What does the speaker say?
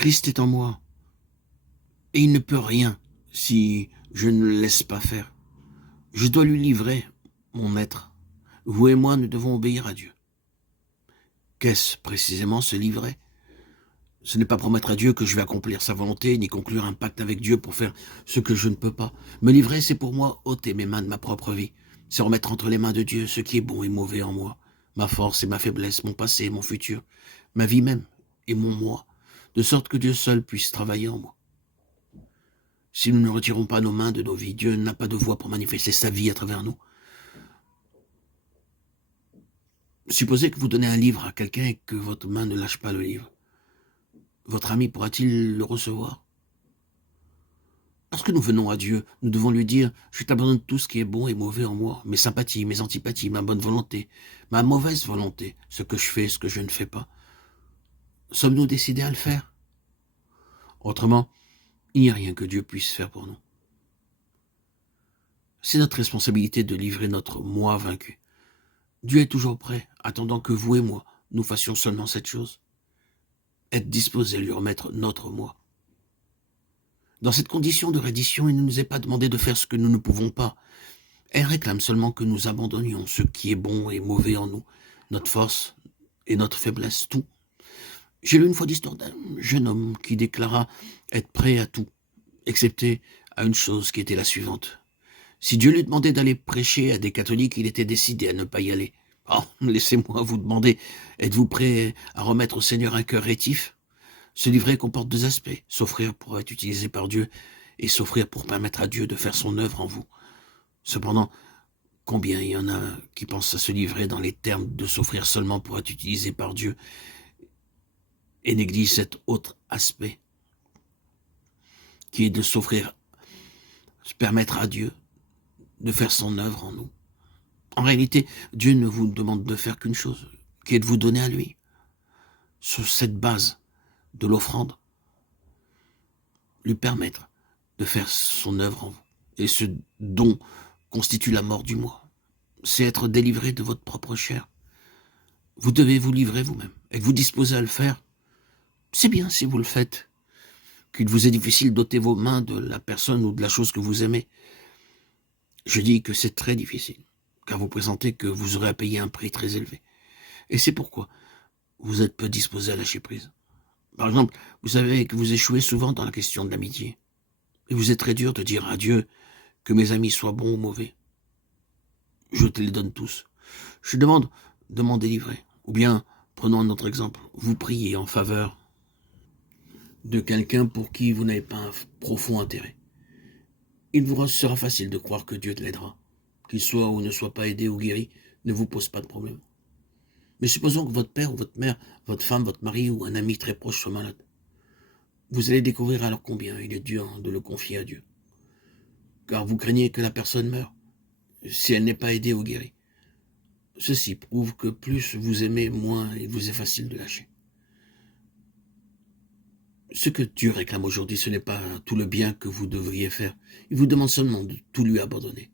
Christ est en moi, et il ne peut rien si je ne le laisse pas faire. Je dois lui livrer mon être. Vous et moi, nous devons obéir à Dieu. Qu'est-ce précisément se livrer? Ce n'est pas promettre à Dieu que je vais accomplir sa volonté, ni conclure un pacte avec Dieu pour faire ce que je ne peux pas. Me livrer, c'est pour moi ôter mes mains de ma propre vie. C'est remettre entre les mains de Dieu ce qui est bon et mauvais en moi, ma force et ma faiblesse, mon passé et mon futur, ma vie même et mon moi, de sorte que Dieu seul puisse travailler en moi. Si nous ne retirons pas nos mains de nos vies, Dieu n'a pas de voie pour manifester sa vie à travers nous. Supposez que vous donnez un livre à quelqu'un et que votre main ne lâche pas le livre. Votre ami pourra-t-il le recevoir? Lorsque nous venons à Dieu, nous devons lui dire « Je t'abandonne tout ce qui est bon et mauvais en moi, mes sympathies, mes antipathies, ma bonne volonté, ma mauvaise volonté, ce que je fais, ce que je ne fais pas. » Sommes-nous décidés à le faire? Autrement, il n'y a rien que Dieu puisse faire pour nous. C'est notre responsabilité de livrer notre moi vaincu. Dieu est toujours prêt, attendant que vous et moi, nous fassions seulement cette chose. Être disposés à lui remettre notre moi. Dans cette condition de reddition, il ne nous est pas demandé de faire ce que nous ne pouvons pas. Elle réclame seulement que nous abandonnions ce qui est bon et mauvais en nous, notre force et notre faiblesse, tout. J'ai lu une fois l'histoire d'un jeune homme qui déclara être prêt à tout, excepté à une chose qui était la suivante. Si Dieu lui demandait d'aller prêcher à des catholiques, il était décidé à ne pas y aller. Oh, laissez-moi vous demander, êtes-vous prêt à remettre au Seigneur un cœur rétif? Ce livret comporte deux aspects, s'offrir pour être utilisé par Dieu et s'offrir pour permettre à Dieu de faire son œuvre en vous. Cependant, combien il y en a qui pensent à se livrer dans les termes de s'offrir seulement pour être utilisé par Dieu et négligent cet autre aspect qui est de s'offrir, se permettre à Dieu de faire son œuvre en nous. En réalité, Dieu ne vous demande de faire qu'une chose, qui est de vous donner à lui. Sur cette base de l'offrande, lui permettre de faire son œuvre en vous. Et ce don constitue la mort du moi. C'est être délivré de votre propre chair. Vous devez vous livrer vous-même. Êtes-vous disposé à le faire? C'est bien si vous le faites. Qu'il vous est difficile d'ôter vos mains de la personne ou de la chose que vous aimez. Je dis que c'est très difficile, car vous présentez que vous aurez à payer un prix très élevé. Et c'est pourquoi vous êtes peu disposé à lâcher prise. Par exemple, vous savez que vous échouez souvent dans la question de l'amitié. Et vous êtes très dur de dire à Dieu que mes amis soient bons ou mauvais. Je te les donne tous. Je demande de m'en délivrer. Ou bien, prenons un autre exemple, vous priez en faveur de quelqu'un pour qui vous n'avez pas un profond intérêt. Il vous sera facile de croire que Dieu l'aidera. Qu'il soit ou ne soit pas aidé ou guéri ne vous pose pas de problème. Mais supposons que votre père ou votre mère, votre femme, votre mari ou un ami très proche soit malade. Vous allez découvrir alors combien il est dur de le confier à Dieu. Car vous craignez que la personne meure, si elle n'est pas aidée ou guérie. Ceci prouve que plus vous aimez, moins il vous est facile de lâcher. Ce que Dieu réclame aujourd'hui, ce n'est pas tout le bien que vous devriez faire. Il vous demande seulement de tout lui abandonner.